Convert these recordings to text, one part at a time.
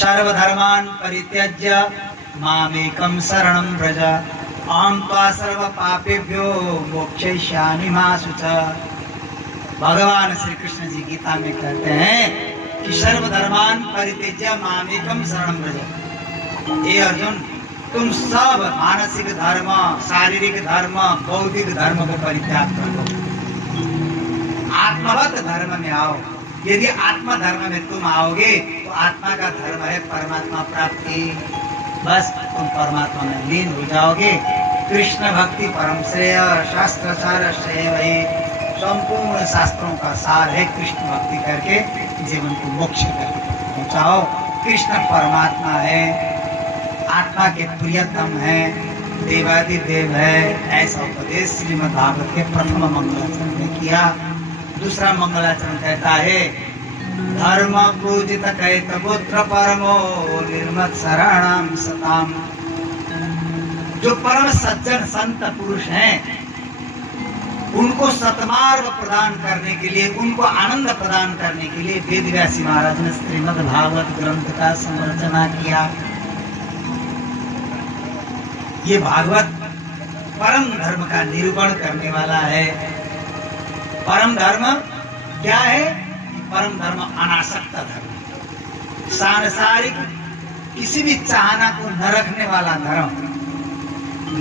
सर्वधर्मान् परित्यज्य मामेकं शरणं व्रज अहं त्वा सर्व पापेभ्यो मोक्षयिष्यामि मा शुच। भगवान श्री कृष्ण जी गीता में कहते हैं कि सर्वधर्मान् परित्यज्य मामेकं शरणं व्रज। हे अर्जुन, तुम सब मानसिक धर्म, शारीरिक धर्म, बौद्धिक धर्म को परित्याग कर दो, आत्मवत धर्म में आओ। यदि आत्मा धर्म में तुम आओगे तो आत्मा का धर्म है परमात्मा प्राप्ति। बस तुम परमात्मा में लीन हो जाओगे। कृष्ण भक्ति परम श्रेय, शास्त्र सार श्रेय वही। संपूर्ण शास्त्रों का सार है कृष्ण भक्ति करके जीवन को मोक्ष करके पहुंचाओ। कृष्ण परमात्मा है, आत्मा के प्रियतम है, देवादिदेव है। ऐसा उपदेश श्रीमद् भागवत के प्रथम मंगलाचरण में किया। दूसरा मंगलाचरण कहता है धर्म पूजित कैतपुत्र परमो निर्मत्सराणाम सताम। जो परम सज्जन संत पुरुष हैं उनको सतमार्ग प्रदान करने के लिए, उनको आनंद प्रदान करने के लिए वेद व्यासी महाराज ने श्रीमद् भागवत ग्रंथ का संरचना किया। ये भागवत परम धर्म का निरूपण करने वाला है। परम धर्म क्या है? परम धर्म अनासक्त धर्म, सांसारिक किसी भी चाहना को न रखने वाला धर्म,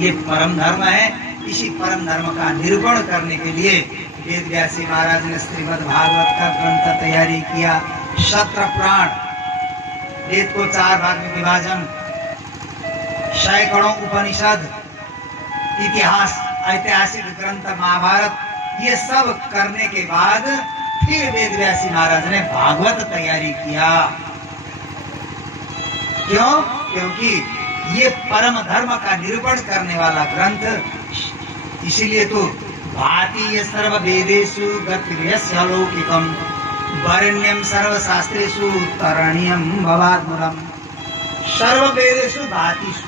ये परम धर्म है। इसी परम धर्म का निरूपण करने के लिए वेद व्यासी महाराज ने श्रीमद् भागवत का ग्रंथ तैयारी किया। शत्र प्राण, वेद को 4 भाग में विभाजन, सैकड़ों उपनिषद, इतिहास, ऐतिहासिक ग्रंथ महाभारत, ये सब करने के बाद फिर वेद व्यासी महाराज ने भागवत तैयारी किया। क्यों? क्योंकि ये परम धर्म का निरूपण करने वाला ग्रंथ। इसीलिए तो भाति ये सर्व वेदेषु गतिर्यस्य अलौकिकम वरेण्यम सर्वशास्त्रेषु तरणीयम भवाद्मूलम। सर्व वेदेषु भातिषु,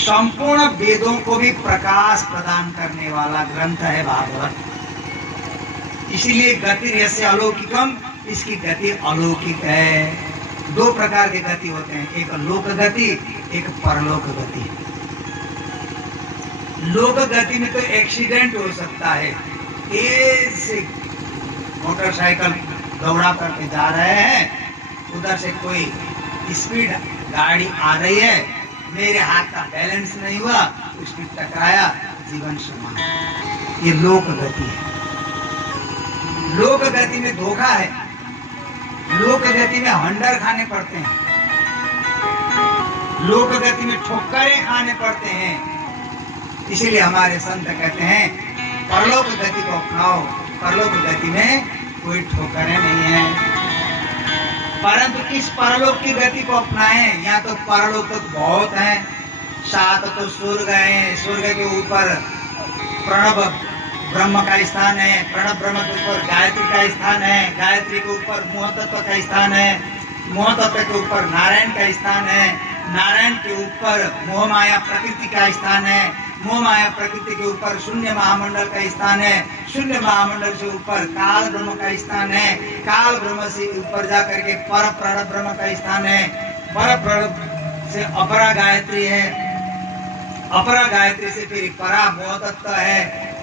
संपूर्ण वेदों को भी प्रकाश प्रदान करने वाला ग्रंथ है भागवत। इसीलिए गतिर्यस्य अलौकिकम, इसकी गति अलौकिक है। 2 प्रकार के गति होते हैं, एक लोक गति, एक परलोक गति। लोक गति में तो एक्सीडेंट हो सकता है, तेज से मोटरसाइकिल दौड़ा करके जा रहे हैं, उधर से कोई स्पीड गाड़ी आ रही है, मेरे हाथ का बैलेंस नहीं हुआ, उसकी टकराया, जीवन समाप्त। ये लोक गति है। लोक गति में धोखा है। लोक गति में हंडर खाने पड़ते हैं, लोक गति में ठोकरें खाने पड़ते हैं। इसीलिए हमारे संत कहते हैं परलोक गति को अपनाओ। परलोक गति में कोई ठोकरें नहीं है। परंतु किस परलोक की गति को अपनाएं? यहाँ तो परलोक तो बहुत हैं। 7 तो स्वर्ग है, स्वर्ग के ऊपर प्रणव ब्रह्म का स्थान है, प्रणव ब्रह्म के ऊपर गायत्री का स्थान है, गायत्री के ऊपर मोह तत्व का स्थान है, मोह तत्व के ऊपर नारायण का स्थान है, नारायण के ऊपर मोह माया प्रकृति का स्थान है, मोह माया प्रकृति के ऊपर शून्य महामंडल का स्थान है, शून्य महामंडल से ऊपर काल ब्रह्म का स्थान है, काल ब्रह्म से ऊपर जाकर के पर प्रणव ब्रह्म का स्थान है, पर प्रणव से अपरा गायत्री है, अपरा गायत्री से फिर परा मोह तत्व है,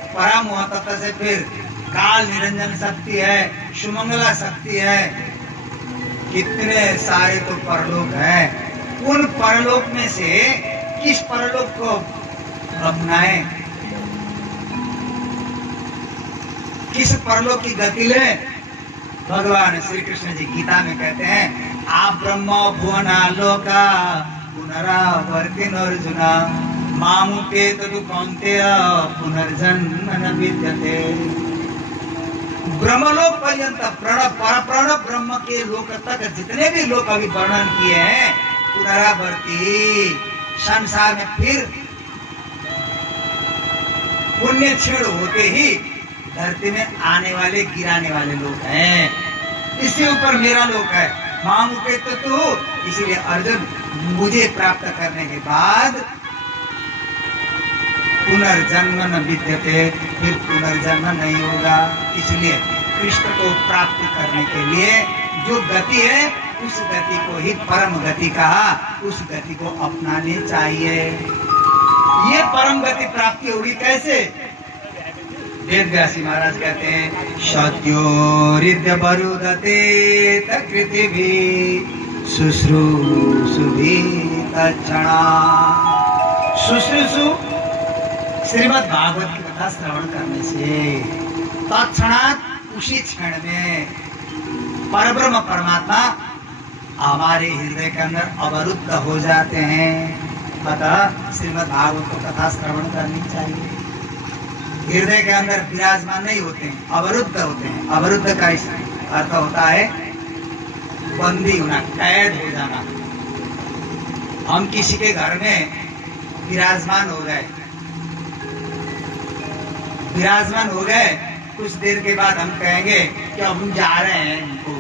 परा मोह तत्व से फिर काल निरंजन शक्ति है, सुमंगला शक्ति है। कितने सारे तो परलोक है। उन परलोक में से किस परलोक को अपनाएं? किस परलोक की गति ले? भगवान श्री कृष्ण जी गीता में कहते हैं आप ब्रह्म भुवना लोका पुनरावर्तिन अर्जुना मामुपेत कौन्तेय पुनर्जन्म न विद्यते। ब्रह्मलोक पर्यंत प्रणव ब्रह्म के लोक तक जितने भी लोक अभी वर्णन किए हैं, पुनरावर्ती, संसार में फिर पुण्य क्षीण होते ही धरती में आने वाले गिराने वाले लोग हैं। इसके ऊपर मेरा लोक है, माम उपेत तो। इसीलिए अर्जुन मुझे प्राप्त करने के बाद पुनर्जन्म न विद्यते, फिर पुनर्जन्म नहीं होगा। इसलिए कृष्ण को प्राप्त करने के लिए जो गति है उस गति को ही परम गति कहा, उस गति को अपनानी चाहिए। ये परम गति प्राप्ति होगी कैसे? वेद व्यासी महाराज कहते हैं सत्योरिद्य बरुदते तकृतिभि शुश्रूषुभि तत्क्षणा। शुश्रूषु श्रीमद् भागवत की कथा श्रवण करने से तत्क्षणात उसी क्षण में परब्रह्म परमात्मा हमारे हृदय के अंदर अवरुद्ध हो जाते हैं। अतः श्रीमद् भागवत को कथा श्रवण करनी चाहिए। हृदय के अंदर विराजमान नहीं होते हैं, अवरुद्ध होते हैं। अवरुद्ध का अर्थ होता है बंदी होना, कैद हो जाना। हम किसी के घर में विराजमान हो गए, विराजमान हो गए, कुछ देर के बाद हम कहेंगे कि अब हम जा रहे हैं, हमको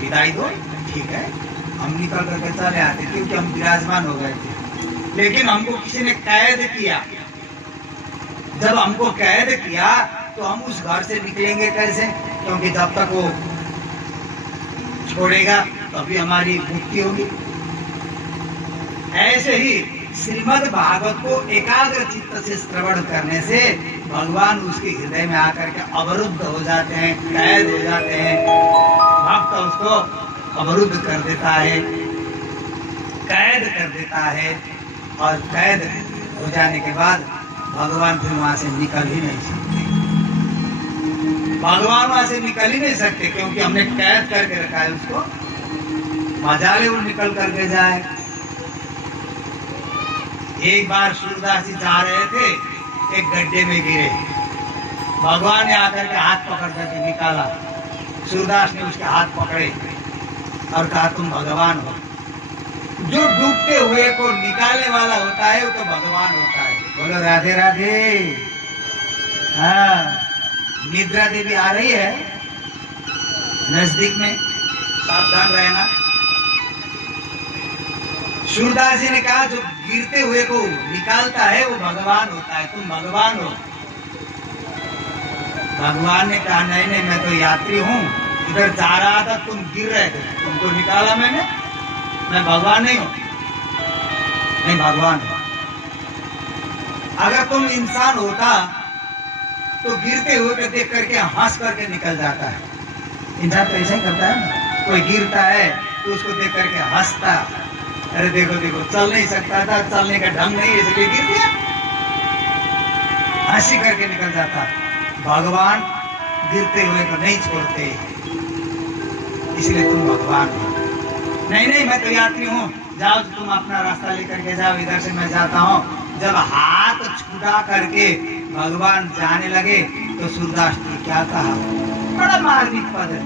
विदाई दो। ठीक है, हम निकल करके चले आते क्योंकि हम विराजमान हो गए थे। लेकिन हमको किसी ने कैद किया। जब हमको कैद किया तो हम उस घर से निकलेंगे कैसे? क्योंकि जब तक वो छोड़ेगा तभी हमारी मुक्ति होगी। ऐसे ही श्रीमद् भागवत को एकाग्र चित्त से श्रवण करने से भगवान उसके हृदय में आकर के अवरुद्ध हो जाते हैं, कैद हो जाते हैं। भक्त उसको अवरुद्ध कर देता है, कैद कर देता है, और कैद हो जाने के बाद भगवान फिर वहां से निकल ही नहीं सकते। भगवान वहां से निकल ही नहीं सकते क्योंकि हमने कैद करके रखा है उसको। मजा ले वो निकल करके जाए। एक बार सूरदास जी जा रहे थे, एक गड्ढे में गिरे। भगवान ने आकर के हाथ पकड़ करके निकाला। सूरदास ने उसके हाथ पकड़े और कहा तुम भगवान हो। जो डूबते हुए को निकालने वाला होता है वो तो भगवान होता है। बोलो राधे राधे। हाँ, निद्रा देवी आ रही है नजदीक में, सावधान रहना। सूरदास जी ने कहा जो गिरते हुए को निकालता है वो भगवान होता है, तुम भगवान हो। भगवान ने कहा नहीं नहीं, मैं तो यात्री हूँ, इधर जा रहा था, तुम गिर रहे थे, तुमको निकाला मैंने, मैं भगवान नहीं हूं। नहीं, भगवान हूं। अगर तुम इंसान होता तो गिरते हुए को देख करके हंस करके निकल जाता है। इंसान तो ऐसा ही करता है ना, कोई गिरता है तो उसको देख करके हंसता, अरे देखो देखो चल नहीं सकता था, चलने का ढंग नहीं इसलिए गिर गया, हंसी करके निकल जाता। भगवान गिरते हुए को नहीं छोड़ते, इसलिए तुम भगवान हो। नहीं नहीं, मैं तो यात्री हूँ, जाओ तुम अपना रास्ता लेकर के जाओ, इधर से मैं जाता हूँ। जब हाथ छुड़ा करके भगवान जाने लगे तो सूरदास ने क्या कहा, बड़ा मार्मिक पद है।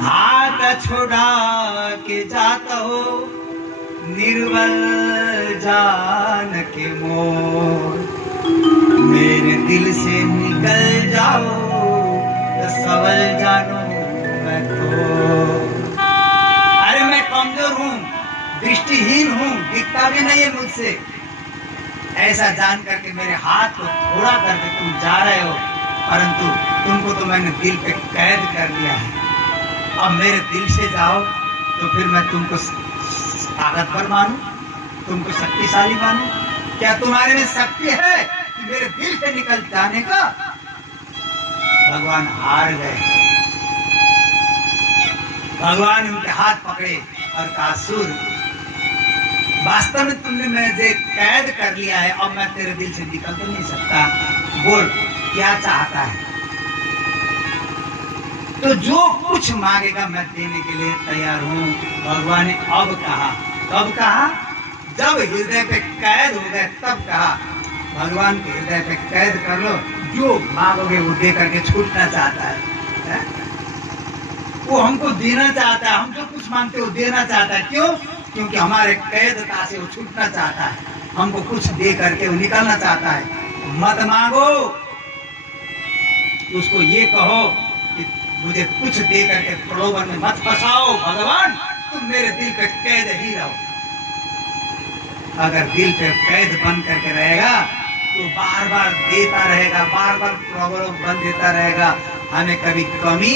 हाथ छुड़ा के जाता हो निर्बल जान के मोर, मेरे दिल से निकल जाओ तो सबल जानो मैं तो। अरे मैं कमजोर हूँ, दृष्टिहीन हूँ, दिखता भी नहीं है मुझसे, ऐसा जान करके मेरे हाथ को थोड़ा करके तुम जा रहे हो, परंतु तुमको तो मैंने दिल पे कैद कर लिया है। अब मेरे दिल से जाओ तो फिर मैं तुमको ताकतवर मानूं, तुमको शक्तिशाली मानूं? क्या तुम्हारे में शक्ति है कि मेरे दिल से निकल जाने का? भगवान हार गए। भगवान उनके हाथ पकड़े और कहा सूर, वास्तव में तुमने मुझे कैद कर लिया है, अब मैं तेरे दिल से निकल तो नहीं सकता, बोल क्या चाहता है? तो जो कुछ मांगेगा मैं देने के लिए तैयार हूँ। भगवान ने अब कहा, कब कहा? जब हृदय पे कैद हो गए तब कहा। भगवान के हृदय पे कैद कर लो, जो मांगोगे वो दे करके छूटना चाहता है। वो हमको देना चाहता है, हम जो कुछ मांगते वो देना चाहता है। क्यों? क्योंकि हमारे कैदता से वो छूटना चाहता है, हमको कुछ दे करके वो निकलना चाहता है। मत मांगो, उसको ये कहो कि मुझे कुछ दे करके प्रलोभन में मत फंसाओ। भगवान तुम मेरे दिल पे कैद ही रहो। अगर दिल पे कैद बन करके रहेगा तो बार बार देता रहेगा, बार बार प्रलोभन देता रहेगा, हमें कभी कमी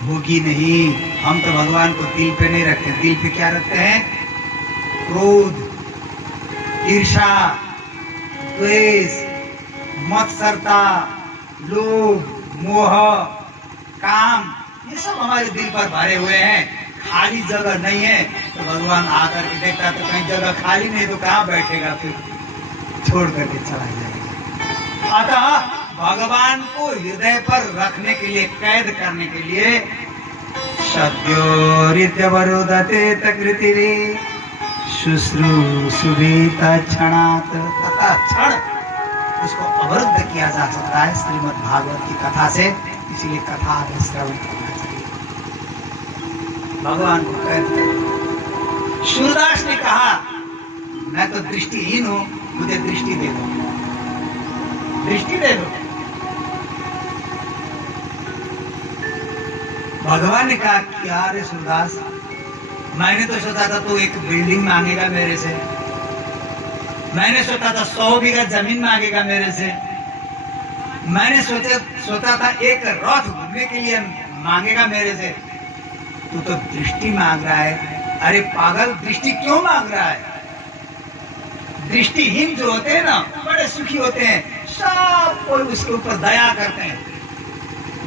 होगी नहीं। हम तो भगवान को दिल पे नहीं रखते। दिल पे क्या रखते हैं? क्रोध, ईर्ष्या, द्वेष, मत्सरता, लोभ, मोह, काम, ये सब हमारे दिल पर भरे हुए हैं। खाली जगह नहीं है तो भगवान आकर के देखता तो कहीं जगह खाली नहीं तो कहाँ बैठेगा, फिर छोड़ करके चला जाएगा। अतः भगवान को हृदय पर रखने के लिए, कैद करने के लिए सद्योरित्यवरुदते तकृतिरे शुश्रूषुभिता क्षणात्, तथा क्षण उसको अवरुद्ध किया जा सकता है श्रीमद् भागवत की कथा से। इसीलिए कथा श्रवण करना चाहिए, भगवान को कैद कर। सूरदास ने कहा मैं तो दृष्टिहीन हूं, मुझे दृष्टि दे दो, दृष्टि दे दो। भगवान ने कहा क्या रे सूरदास, मैंने तो सोचा था तू एक बिल्डिंग मांगेगा मेरे से, मैंने सोचा था 100 बीघा जमीन मांगेगा मेरे से, मैंने सोचा था एक रथ घूमने के लिए मांगेगा मेरे से, तू तो दृष्टि मांग रहा है। अरे पागल, दृष्टि क्यों मांग रहा है? दृष्टिहीन जो होते हैं ना बड़े सुखी होते हैं, सब कोई उसके ऊपर दया करते हैं।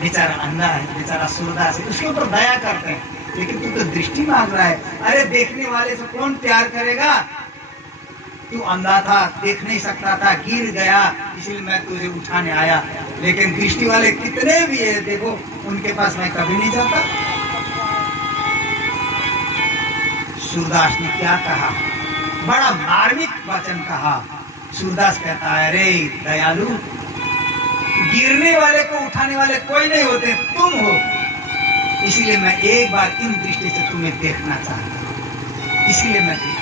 बेचारा अंधा है, बेचारा सूरदास है, उसके ऊपर दया करते हैं। लेकिन तू तो दृष्टि मांग रहा है। अरे देखने वाले से कौन प्यार करेगा? तू अंधा था, देख नहीं सकता था, गिर गया, इसलिए मैं तुझे उठाने आया। लेकिन दृष्टि वाले कितने भी है, देखो उनके पास मैं कभी नहीं जाता। सूरदास ने क्या कहा? बड़ा मार्मिक वचन कहा। सूरदास कहता है अरे दयालु, गिरने वाले को उठाने वाले कोई नहीं होते, तुम हो। इसीलिए मैं एक बार इन दृष्टि से तुम्हें देखना चाहता हूं, इसीलिए मैं देखूंगा।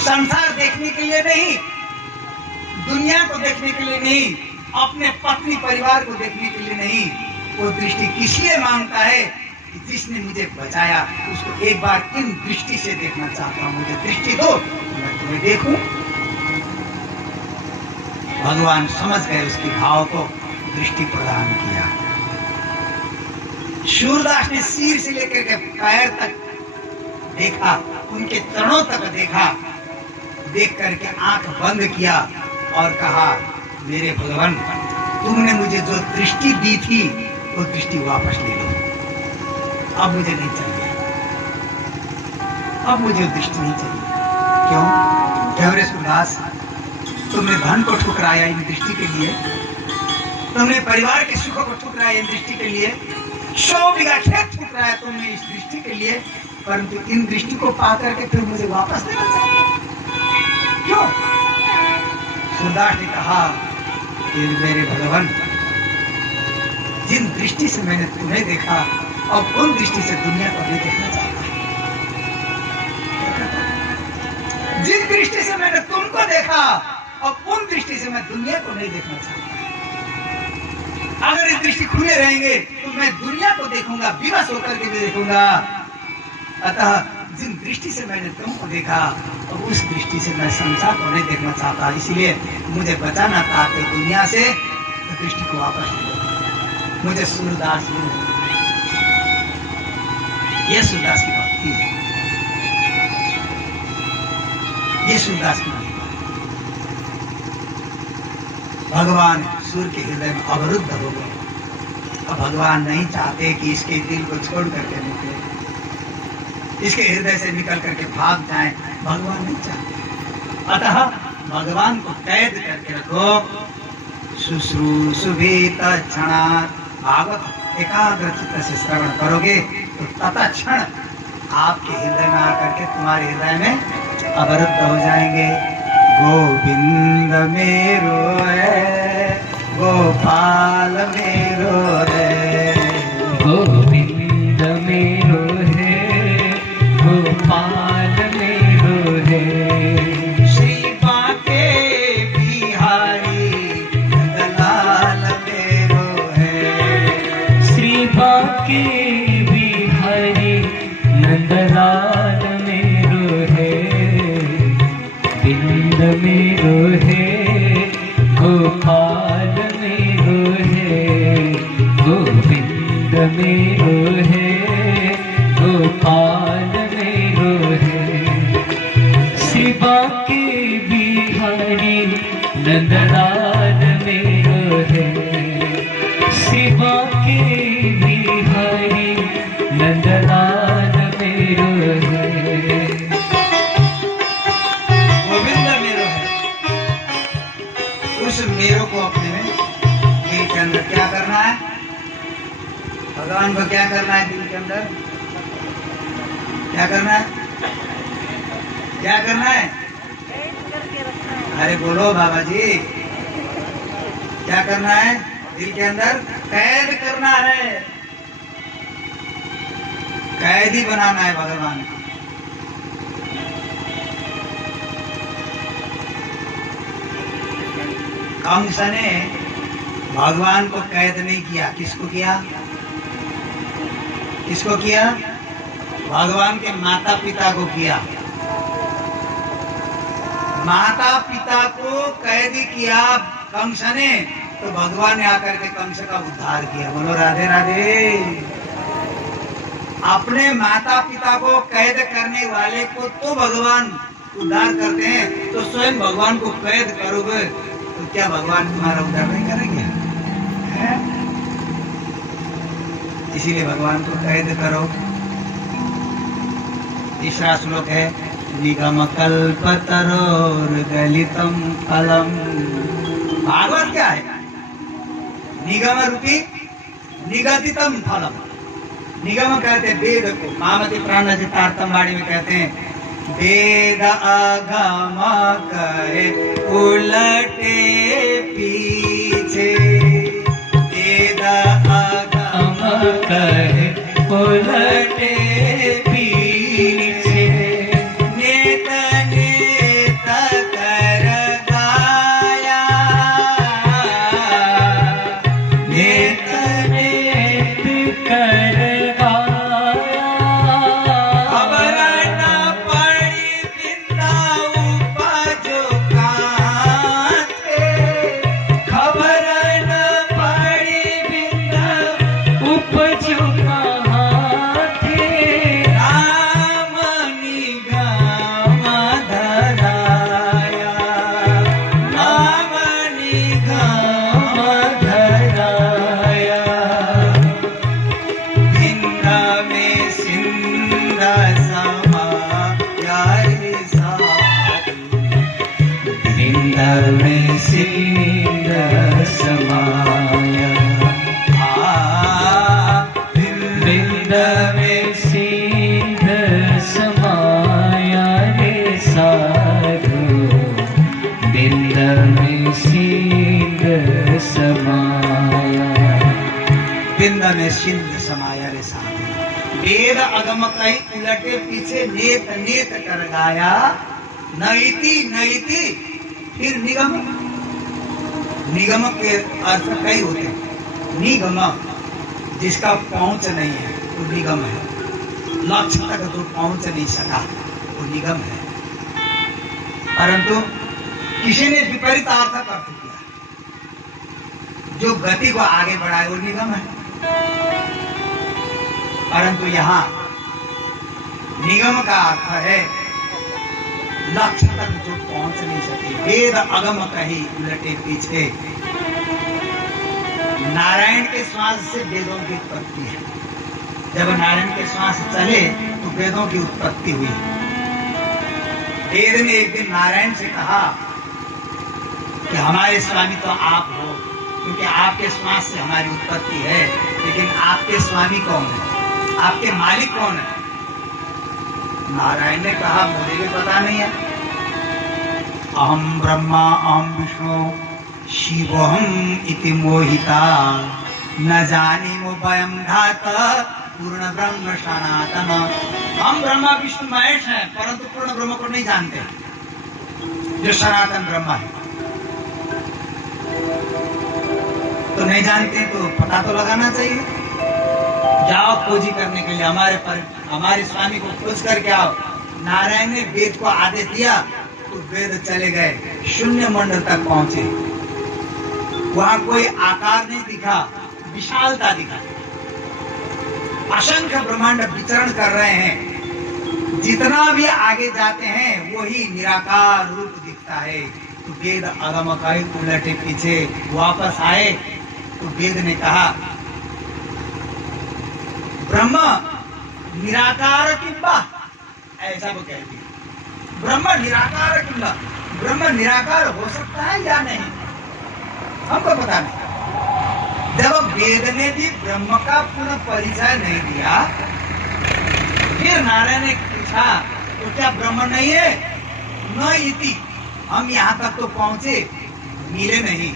संसार देखने के लिए नहीं, दुनिया को देखने के लिए नहीं, अपने पत्नी परिवार को देखने के लिए नहीं। वो दृष्टि किस लिए मांगता है कि जिसने मुझे बचाया उसको एक बार इन दृष्टि से देखना चाहता हूं, मुझे दृष्टि दो मैं तुम्हें देखूं। भगवान समझ गए उसकी भाव को, दृष्टि प्रदान किया। सूरदास ने सिर से लेकर के पैर तक देखा, उनके चरणों तक देखा, देख करके आंख बंद किया और कहा मेरे भगवान, तुमने मुझे जो दृष्टि दी थी वो दृष्टि वापस ले लो। अब मुझे नहीं चाहिए, अब मुझे दृष्टि नहीं चाहिए। क्यों रे सूरदास, तुमने धन को ठुकराया इन दृष्टि के लिए, तुमने परिवार के सुखों को ठुकराया इन दृष्टि के लिए, 100 बीघा खेत ठुकराया तुमने इस दृष्टि के लिए, परंतु इन दृष्टि को पा करके फिर मुझे वापस लेना चाहिए। क्यों? सूरदास ने कहा कि मेरे भगवान, जिन दृष्टि से मैंने तुम्हें देखा अब उन दृष्टि से दुनिया को नहीं देखना चाहता। जिन दृष्टि से मैंने तुमको देखा अब उन दृष्टि से मैं दुनिया को नहीं देखना चाहता। अगर ये दृष्टि खुले रहेंगे तो मैं दुनिया को देखूंगा, विवश होकर के भी देखूंगा। अतः जिन दृष्टि से मैंने तुमको देखा अब उस दृष्टि से मैं संसार को नहीं देखना चाहता, इसलिए मुझे बचाना था कि दुनिया से दृष्टि को वापस ले लो। मुझे सूरदास मिले, ये सूरदास की भक्ति है, ये सूरदास की भक्ति। भगवान सूर्य के हृदय में अवरुद्ध हो गए। अब भगवान नहीं चाहते कि इसके दिल को छोड़ करके निकले, इसके हृदय से निकल करके भाग जाए, भगवान नहीं चाहते। अतः भगवान को कैद करके रखो। शुश्रूषुभित क्षणात्, भागवत एकाग्र चित्त से श्रवण करोगे तो तत्क्षण आपके हृदय में आकर के तुम्हारे हृदय में अवरुद्ध हो जाएंगे। गोविंद मेरो है, गोपाल मेरो है, गोविंद मेरो है, गोपाल मेरो है, श्री बाके बिहारी नंदलाल मेरो है, श्री बाके बिहारी नंदलाल मेरो है, बिंद मेरो है, गोपाल मेरो है, गोविंद नंदलाल मेरो है, शिवा के बिहारी नंदलाल मेरो है। गोविंद मेरो है, उस मेरो को अपने में दिल के अंदर क्या करना है? भगवान को क्या करना है? दिल के अंदर क्या करना है? क्या करना है? अरे बोलो बाबा जी, क्या करना है? दिल के अंदर कैद करना है, कैदी बनाना है भगवान को। कंस ने भगवान को कैद नहीं किया, किसको किया? किसको किया? भगवान के माता पिता को किया। माता पिता को कैदी किया कंस ने, तो भगवान ने आकर के कंस का उद्धार किया। बोलो राधे राधे। अपने माता पिता को कैद करने वाले को तो भगवान उद्धार करते हैं, तो स्वयं भगवान को कैद करोगे तो क्या भगवान तुम्हारा उद्धार नहीं करेंगे? इसीलिए भगवान को कैद करो। तीसरा श्लोक है, निगम कल्पतरोर गलितम फलम। भागवत क्या है? निगम रूपी निगदितम फलम। निगम कहते हैं वेद को। महामती प्राण तारतमवाणी में कहते हैं, वेद अगम कहे उलटे पीछे, वेद अगम कहे उलटे पीछे, नेत नेत कर गाया, नेत नेत कर गाया। खबर न पड़ी बिंदा उपजो कांटे, खबर न पड़ी बिंदा उपजो कांटे, राम निगम धराया, राम निगम धराया। बिंद में सिंध समाया रे साधु, बिंद में सिंध समाया, बिंद में सिंध समाया रे साधु, बिंद में सिंध समाया। बिंद में सिंध समाया रे साधु। वेद अगम कही उलटे पीछे, नेत नेत कर गाया, नैति नैति। फिर निगम। निगम के अर्थ कई होते हैं। निगम जिसका पहुंच नहीं है वो निगम है। लक्ष्य तक जो पहुंच नहीं सका वो निगम है। परंतु किसी ने विपरीत अर्थ अर्थ किया, जो गति को आगे बढ़ाए वो निगम है। परंतु यहाँ निगम का अर्थ है लक्ष्य तक जो पहुंच नहीं सके। वेद अगम कही उलटे पीछे। नारायण के श्वास से वेदों की उत्पत्ति है। जब नारायण के श्वास चले तो वेदों की उत्पत्ति हुई। वेद ने एक दिन नारायण से कहा कि हमारे स्वामी तो आप हो, क्योंकि आपके श्वास से हमारी उत्पत्ति है, लेकिन आपके स्वामी कौन है? आपके मालिक कौन है? नारायण ने कहा मुझे भी पता नहीं है। अहम ब्रह्मा अहम विष्णु शिवोहम इति मोहिता, न जानीमो वयम धात पूर्ण ब्रह्म सनातन। हम ब्रह्मा विष्णु महेश हैं, परंतु पूर्ण ब्रह्म को नहीं जानते, जो सनातन ब्रह्मा है। तो नहीं जानते तो पता तो लगाना चाहिए। जाओ खोजी करने के लिए हमारे स्वामी को खोज करके आओ। नारायण ने वेद को आदेश दिया तो वेद चले गए, शून्य मंडल तक पहुंचे। वहां कोई आकार नहीं दिखा, विशालता दिखा। असंख्य ब्रह्मांड विचरण कर रहे हैं। जितना भी आगे जाते हैं वही निराकार रूप दिखता है। तो वेद अगमकाई उलटे पीछे वापस आए तो वेद ने कहा ब्रह्म निराकार किंबा, ऐसा वो कह दिया। ब्रह्म निराकार किंबा, ब्रह्म निराकार हो सकता है या नहीं, हमको पता नहीं। जब वेद ने भी ब्रह्म का पूर्ण परिचय नहीं दिया, फिर नारायण ने पूछा तो क्या ब्रह्म नहीं है? न इति, हम यहाँ तक तो पहुंचे, मिले नहीं।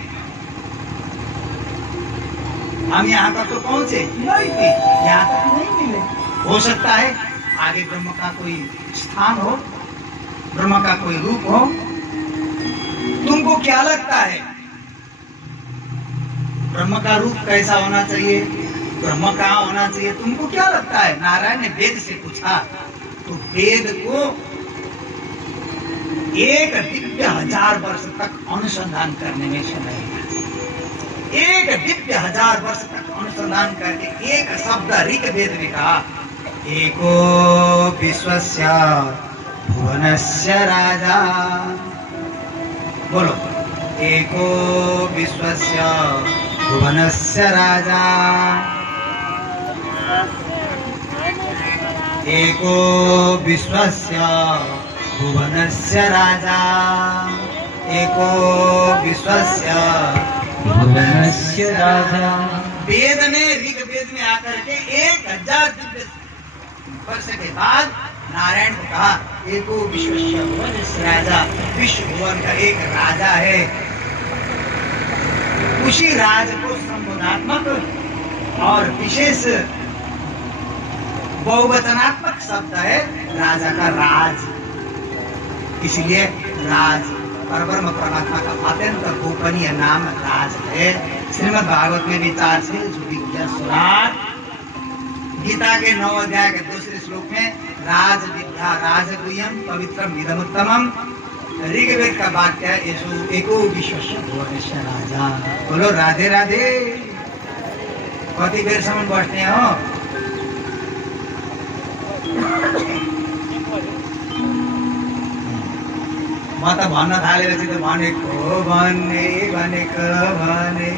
हम यहाँ तक तो पहुंचे, न इति, यहाँ तक नहीं मिले। हो सकता है आगे ब्रह्म का कोई स्थान हो, ब्रह्म का कोई रूप हो। तुमको क्या लगता है ब्रह्म का रूप कैसा होना चाहिए, ब्रह्म कहाँ होना चाहिए, तुमको क्या लगता है? नारायण ने वेद से पूछा तो वेद को 1000 वर्ष तक अनुसंधान करने में समय लगा। 1000 वर्ष तक अनुसंधान करके एक शब्द ऋग्वेद में कहा, एको विश्वस्य भुवनस्य राजा। बोलो, एको विश्वस्य भुवनस्य राजा, एको विश्वस्य भुवनस्य राजा, एको विश्वस्य भुवनस्य राजा। वेद ने ऋग्वेद में आकर के 1000 वर्ष के बाद नारायण को कहा, एको विश्वस्य भुवनस्य राजा, विश्व भुवन का एक राजा है। उसी राज को संबोधात्मक और विशेष बहुवचनात्मक शब्द है राजा का राज। इसलिए राज परब्रह्म परमात्मा का अत्यंत गोपनीय नाम राज है। श्रीमद् भागवत में भी 4 से विद्या सुराट, गीता के 9 अध्याय के 2 श्लोक में राज विद्या राजगुह्यम पवित्रम इदमुत्तमम। ऋग्वेद का वाक्य है, येषु एको विश्वस्य भुवनस्य राजा। बोलो राधे राधे। कति बेरसम्म बस्ने हो? म त भन्न थालेपछि त भनेको भन्ने भनेको भने।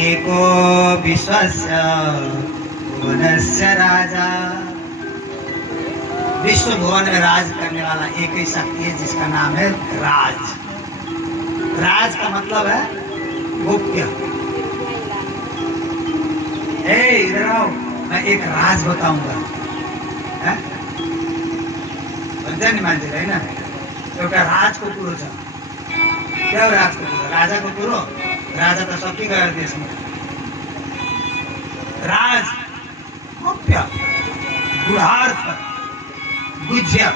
एको विश्वस्य भुवनस्य राजा। विश्व भुवन में राज करने वाला एक ही शक्ति है जिसका नाम है राज। राज का मतलब है गोप्य। इधर आओ, मैं एक राज बताऊंगा। नहीं मानते है ना? एउटा राजको कुरो छ। क्या हो राजको कुरो? राजाको कुरो? राजा तो सबकी गएर देश में। राज गुप्य, गूढ़ार्थ, गुह्य,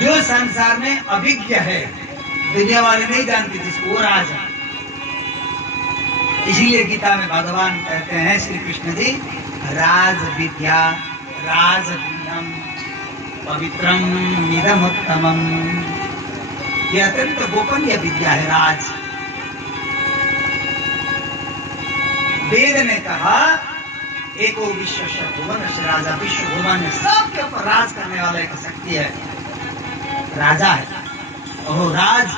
जो संसार में अभिज्ञ है, दुनिया वाले नहीं जानते, जिसको वो राज है। इसीलिए गीता में भगवान कहते हैं श्री कृष्ण जी, राज विद्या राजगुह्यम पवित्रम इदमुत्तमम। यह अत्यंत गोपनीय विद्या है राज। वेद ने कहा, एको विश्वस्य भुवनस्य राजा, विश्व भुवन में सबके ऊपर राज करने वाला एक शक्ति है, राजा है। ओह राज।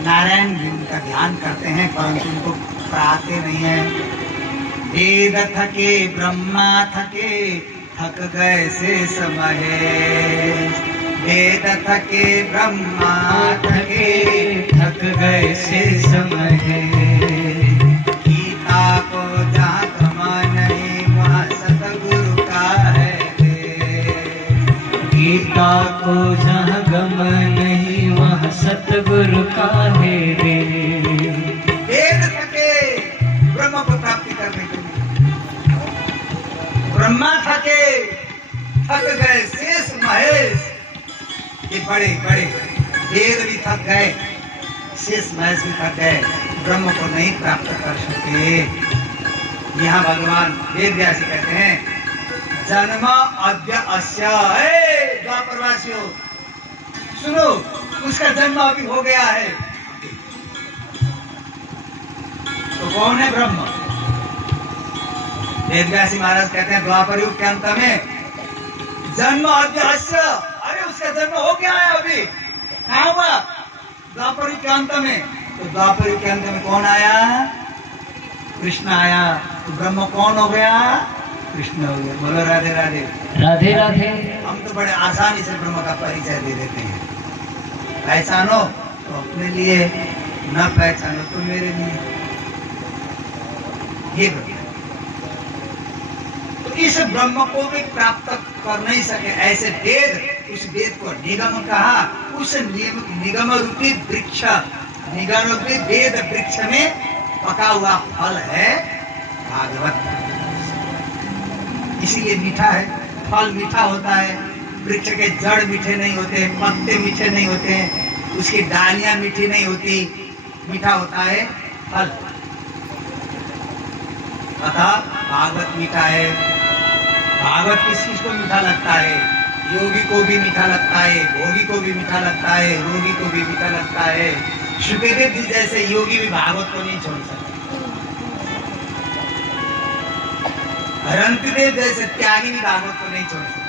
नारायण जी उनका ध्यान करते हैं परंतु उनको पाते नहीं है। वेद थके ब्रह्मा थके, थक गए शेष महेश। वेद थके ब्रह्मा थके, थक गए शेष महेश। गीता को जहाँ गम नहीं वहाँ सतगुरु का है देश। गीता को जहाँ गम नहीं वहाँ सतगुरु का है देश। वेद थके ब्रह्म को प्राप्ति करने के लिए, ब्रह्मा थके, थक गए शेष महेश। ये बड़े बड़े वेद भी थक गए, शेष महेश भी थक गए, ब्रह्म को नहीं प्राप्त कर सके। यहाँ भगवान वेद व्यासी कहते हैं, जन्म अद्य अस्य। द्वापरवासियों सुनो, उसका जन्म अभी हो गया है। तो कौन है ब्रह्म? वेदव्यासी महाराज कहते हैं द्वापर युग के अंत में जन्म अभ्यास, अरे उसका जन्म हो गया है अभी, कहाँ हुआ? द्वापर युग के अंत में। तो द्वापर युग के अंत में कौन आया? कृष्ण आया। तो ब्रह्म कौन हो गया? कृष्ण हो गया। बोलो राधे राधे। राधे राधे। हम तो बड़े आसानी से ब्रह्म का परिचय दे देते हैं। पहचानो तो अपने लिए, न पहचानो तो मेरे लिए। ये ब्रह्म। तो इस ब्रह्म को भी प्राप्त कर नहीं सके ऐसे वेद, उस वेद को निगम कहा। उस निगम रूपी वृक्ष, निगम रूपी वेद वृक्ष में पका हुआ फल है भागवत। इसीलिए मीठा है, फल मीठा होता है। वृक्ष के जड़ मीठे नहीं होते, पत्ते मीठे नहीं होते, उसकी डालियां मीठी नहीं होती, मीठा होता है फल। अतः भागवत मीठा है। भागवत किस चीज को मीठा लगता है? योगी को भी मीठा लगता है, भोगी को भी मीठा लगता है, रोगी को भी मीठा लगता है। सुखदेव जी जैसे योगी भी भागवत को नहीं छोड़ सकते। रंतदेव जैसे त्यागी भी भागवत को नहीं छोड़ सकते।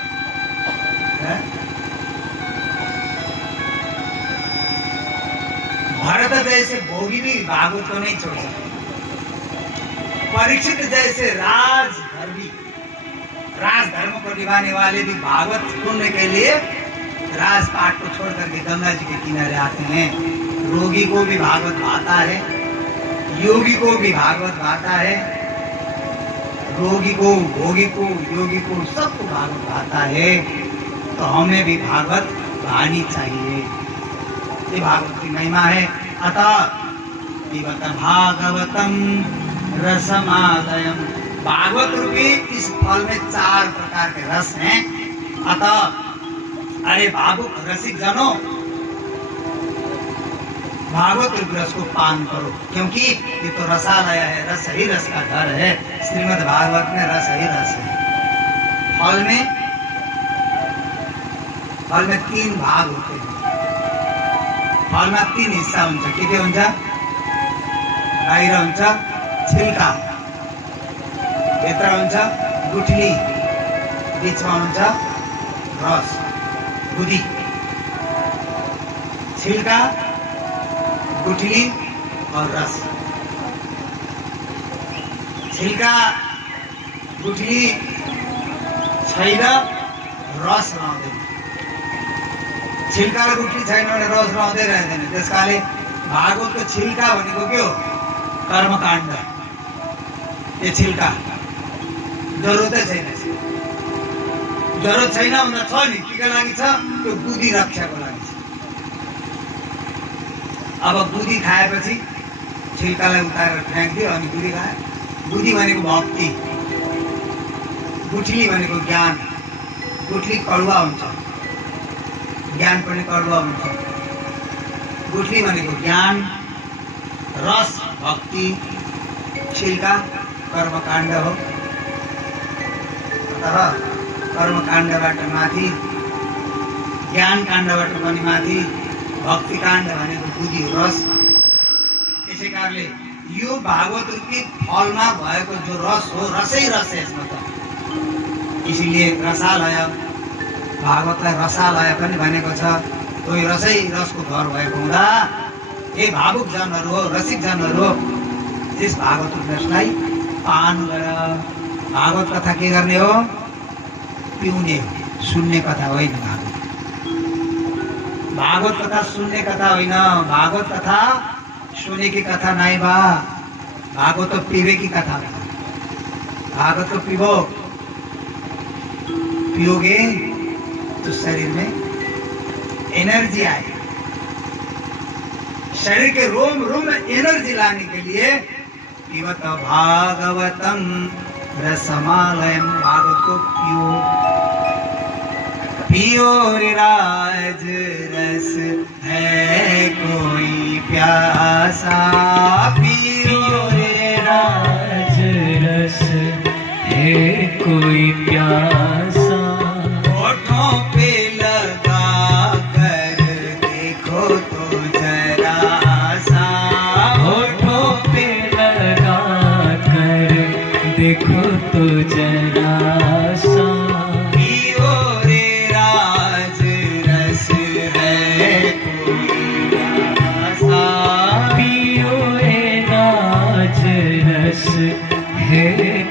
भरत जैसे भोगी भी भागवत को नहीं छोड़ सकते। परीक्षित जैसे राजधर्म को निभाने वाले भी भागवत सुनने के लिए राजपाट को छोड़ करके गंगा जी के किनारे आते हैं। रोगी को भी भागवत भाता है, योगी को भी भागवत भाता है, रोगी को, भोगी को, योगी को, सबको भागवत भाता है। तो हमें भी भागवत भानी चाहिए। ये भागवत की महिमा है। अतः पिबत भागवतम रसमालयम। भागवत रूपी इस फल में 4 प्रकार के रस हैं। अतः अरे भावुक रसिक जनो, भागवत रूपी रस को पान करो, क्योंकि ये तो रसालय है, रस ही रस का घर है। श्रीमद् भागवत में रस ही रस है। फल में 3 भाग होते हैं। फल में 3 हिस्सा हुन्छ। के हुन्छ? बाहिर हुन्छ छिल्का, भित्र हुन्छ गुठली, बीचमा हुन्छ रस, गुदी। छिल्का, गुठली और रस। छिल्का गुठली छैन, रस रहँदैन। छिल्का र गुठली छैन भने रस रहँदै रहँदैन। त्यसकाले भागवतको छिल्का भनेको के हो? कर्मकाण्ड। यो छिल्का जरुरतै छैन। जरुरत छैन भन्दा छ नि, के का लागि छ? त्यो बुद्धि रक्षाको लागि छ। अब बुद्धि खाएपछि छिल्कालाई उतारेर फ्याँक्दियो अनि बुद्धि खायो। बुद्धि भनेको भक्ति, गुठली भनेको ज्ञान। गुठली कडुवा हुन्छ, ज्ञान पनि कडुवा हुन्छ। गुठली भनेको ज्ञान, रस भक्ति, छिल्का कर्मकाण्ड हो। अतः कर्मकाण्डबाट माथि, ज्ञान काण्डबाट पनि माथि भक्ति काण्ड भनेको बुद्धि रस। त्यसै कारणले यो भागवत रूपी फलमा भएको जो रस हो, रसै रस है यसमा त। इसीलिए रसालय, भागवतलाई रसालय पनि भनेको छ। तो रसै रसको घर भएको हुँदा हे भावुक जनहरू हो, रसिक जनहरू हो, त्यस भागवत रसलाई पान गर। भागवत कथा के गर्ने हो? पिउने हो, सुन्ने कथा होइन। भागवत कथा सुनने कथा होइन। भागवत कथा सुने की कथा नहीं बा। भागवत तो पीवे की कथा। भागवत तो पीवो, पियोगे तो शरीर में एनर्जी आए। शरीर के रोम रोम में एनर्जी लाने के लिए पिबत भागवतम रसमालयम। भागवत को पियो, पियो रे राज रस है कोई प्यासा। पियो रे राज रस है कोई प्यासा। होठों पे लगा कर देखो तो जरा सा। होठों पे लगा देखो तो जरा सा, पियो रे राज रस है कोई प्यासा, पियो रे राज रस है